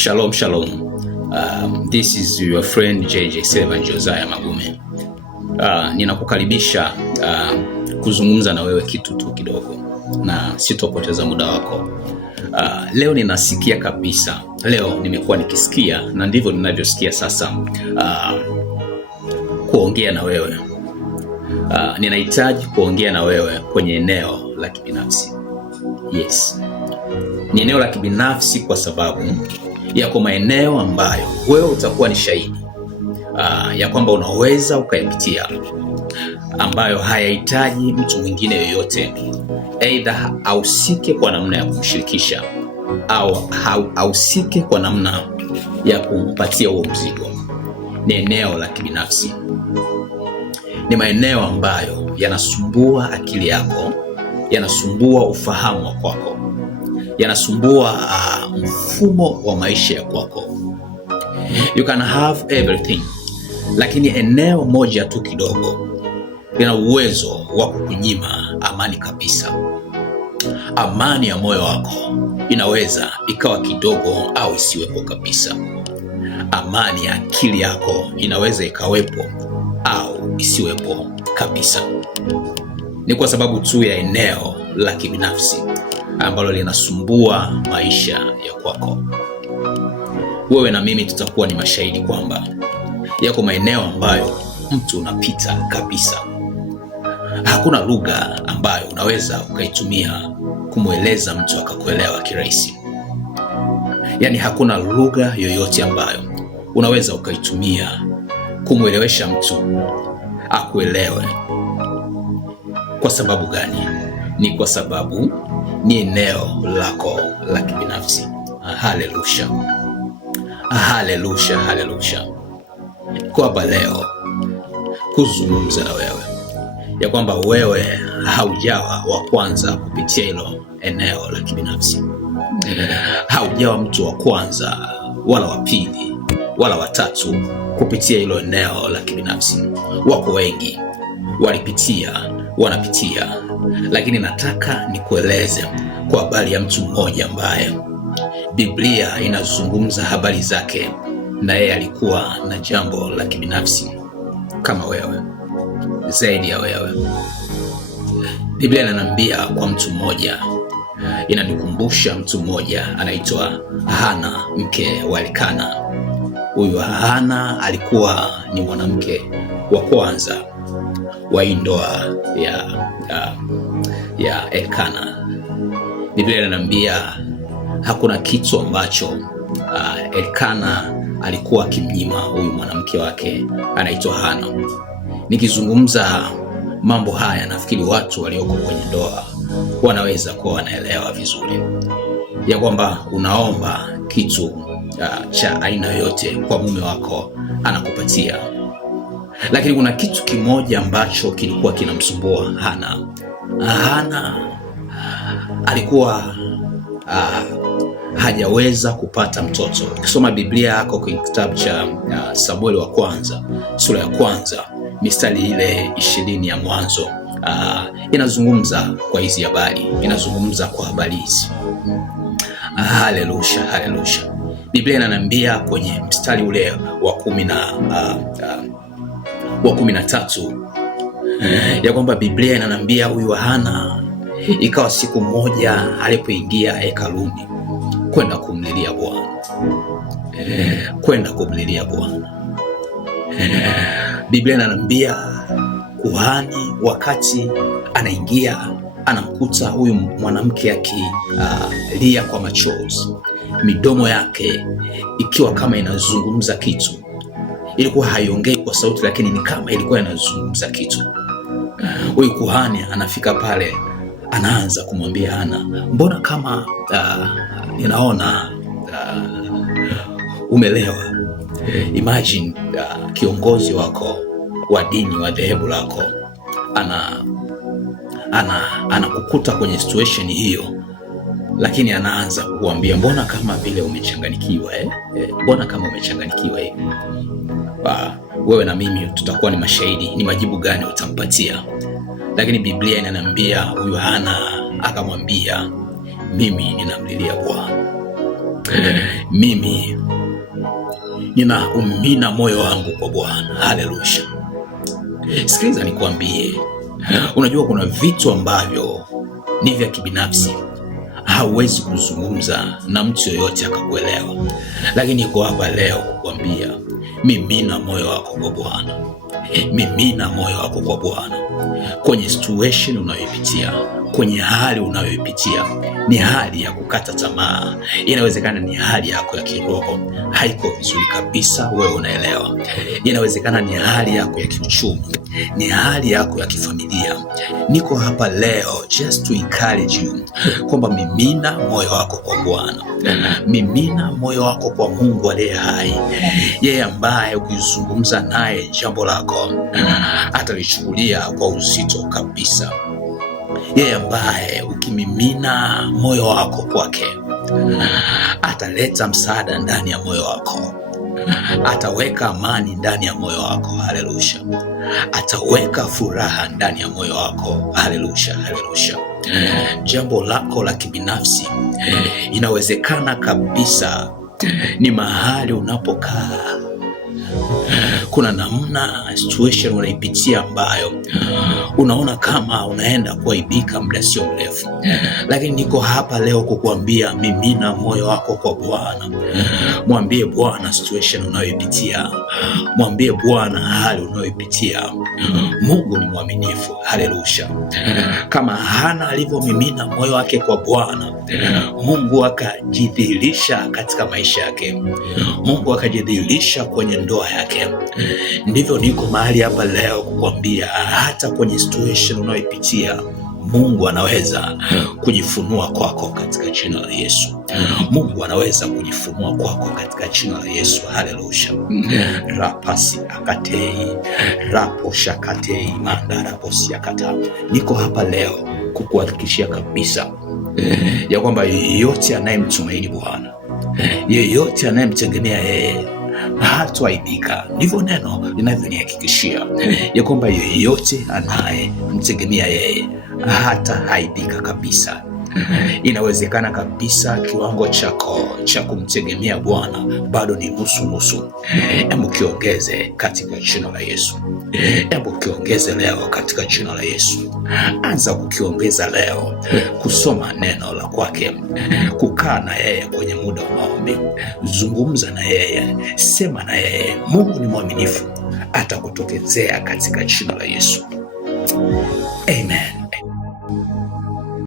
Shalom, shalom. This is your friend JJ Seven Josiah Magume. Ninakukaribisha kuzungumza na wewe kitu tu kidogo na sitopoteza muda wako. Leo ninasikia kabisa, leo nimekuwa nikisikia na ndivyo ninavyosikia sasa kuongea na wewe. Ninahitaji kuongea na wewe kwenye eneo la kibinafsi. Yes. Ni eneo la kibinafsi kwa sababu yako maeneo ambayo wewe utakuwa ni shahidi ya kwamba unaweza ukayapitia, ambayo hayahitaji mtu mwingine yoyote, aidha ahusike kwa namna ya kumshirikisha au ahusike kwa namna ya kumpatia huo mzigo. Ni eneo la kibinafsi. Ni maeneo ambayo yanasumbua akili yako, yanasumbua ufahamu wa kwako, yanasumbua mfumo wa maisha ya kwako. You can have everything, lakini eneo moja tu kidogo lina uwezo wa kukunyima amani kabisa. Amani ya moyo wako inaweza ikawa kidogo au isiwepo kabisa. Amani ya akili yako inaweza ikawepo au isiwepo kabisa. Ni kwa sababu tu ya eneo la kibinafsi ambalo linasumbua maisha ya kwako. Wewe na mimi tutakuwa ni mashahidi kwamba yako maeneo ambayo mtu unapita kabisa. Hakuna lugha ambayo unaweza ukaitumia kumweleza mtu akakuelewa kirahisi. Yaani hakuna lugha yoyote ambayo unaweza ukaitumia kumwelewesha mtu akuelewe. Kwa sababu gani? Ni kwa sababu ni eneo lako la kibinafsi. Haleluya. Haleluya, haleluya. Kwa hapa leo kuzungumza na wewe ya kwamba wewe haujawa wa kwanza kupitia hilo eneo la kibinafsi. Haujawa mtu wa kwanza wala wa pili wala wa tatu kupitia hilo eneo la kibinafsi. Wako wengi walipitia, wanapitia, lakini nataka nikueleze kwa habari ya mtu mmoja ambaye Biblia inazungumza habari zake, na yeye alikuwa na jambo la kibinafsi kama wewe, zaidi ya wewe. Biblia inaniambia kwa mtu mmoja, inanikumbusha mtu mmoja anaitwa Hana, mke wa Elkana. Huyu Hana alikuwa ni mwanamke wa kwanza wa ndoa ya Elkana. Biblia inaniambia hakuna kitu ambacho Elkana alikuwa akimnyima huyu mwanamke wake anaitwa Hana. Nikizungumza mambo haya, nafikiri watu walioko kwenye ndoa wanaweza kuwa wanaelewa vizuri ya kwamba unaomba kitu cha aina yoyote kwa mume wako, anakupatia. Lakini kuna kitu kimoja ambacho kilikuwa kinamsumbua Hana. Hana alikuwa hajaweza kupata mtoto. Ukisoma Biblia yako kwenye kitabu cha Samueli wa kwanza, sura ya kwanza, mistari ile 20 ya mwanzo, inazungumza kwa hizi habari, inazungumza kwa habari hizi. Haleluya, haleluya. Biblia inaniambia kwenye mstari ule wa 13 ya kwamba Biblia inaniambia huyu Hana, ikawa siku moja alipoingia hekaluni kwenda kumlilia Bwana, kwenda kumlilia Bwana. Biblia inaniambia kuhani wakati anaingia anamkuta huyu mwanamke akilia kwa machozi, midomo yake ikiwa kama inazungumza kitu. Ilikuwa haiongei kwa sauti, lakini ni kama ilikuwa inazungumza kitu. Huyu kuhani anafika pale, anaanza kumwambia Hana, mbona kama ninaona umelewa. Imagine kiongozi wako wa dini wa dhehebu lako anakukuta kwenye situation hiyo, lakini anaanza kukuambia mbona kama vile umechanganyikiwa mbona kama umechanganyikiwa hivi. Wewe na mimi tutakuwa ni mashahidi ni majibu gani utampatia. Lakini Biblia inaniambia huyu Hana akamwambia, mimi ninamlilia Bwana. mimi ninaumimina moyo wangu kwa Bwana. Haleluya. Sikiliza nikwambie, unajua kuna vitu ambavyo ni vya kibinafsi, hauwezi kuzungumza na mtu yoyote akakuelewa, lakini niko hapa leo kukwambia, mimina moyo wako kwa Bwana. Mimina moyo wako kwa Bwana kwenye situation unayoipitia, kwenye hali unayoipitia. Ni hali ya kukata tamaa, inawezekana ni hali yako ya kiroho haiko vizuri kabisa, wewe unaelewa. Inawezekana ni hali yako ya kiuchumi, ni hali yako ya kifamilia. Niko hapa leo just to encourage you kwamba mimina moyo wako kwa Bwana. Mimina moyo wako kwa Mungu aliye hai, yeye ambaye ukizungumza naye jambo lako atalichukulia kwa uzito kabisa, yeye ambaye ukimimina moyo wako kwake ataleta msaada ndani ya moyo wako, ataweka amani ndani ya moyo wako. Haleluya. Ataweka furaha ndani ya moyo wako. Haleluya, haleluya. Jambo lako la kibinafsi inawezekana kabisa ni mahali unapokaa, kuna namna situation unaipitia ambayo unaona kama unaenda kuaibika muda sio mrefu, lakini niko hapa leo kukuambia, mimina moyo wako kwa Bwana. Mwambie Bwana situation unayoipitia, mwambie Bwana hali unayoipitia. Mungu ni mwaminifu. Haleluya. Kama Hana alivyomimina moyo wake kwa Bwana, Mungu akajidhihirisha katika maisha yake, Mungu akajidhihirisha kwenye ndoa yake. Ndivyo niko mahali hapa leo kukwambia, hata kwenye situation unayoipitia Mungu anaweza kujifunua kwako katika jina la Yesu. Mungu anaweza kujifunua kwako katika jina la Yesu. Haleluya. Rapasi akatei rapo shakatei manda raposi akata. Niko hapa leo kukuhakikishia kabisa ya kwamba yeyote anayemtumaini Bwana, yeyote anayemtegemea yeye hataibika. Ndivyo neno linavyonihakikishia ya kwamba yeyote anayemtegemea yeye hataibika kabisa. Inawezekana kabisa kiwango chako cha kumtegemea Bwana bado ni nusu nusu. Hebu kiongeze katika jina la Yesu. Hebu kiongeze leo katika jina la Yesu. Anza kukiongeza leo, kusoma neno la kwake, kukaa na yeye kwenye muda wa maombi. Zungumza na yeye, sema na yeye. Mungu ni mwaminifu, atakutokezea katika jina la Yesu.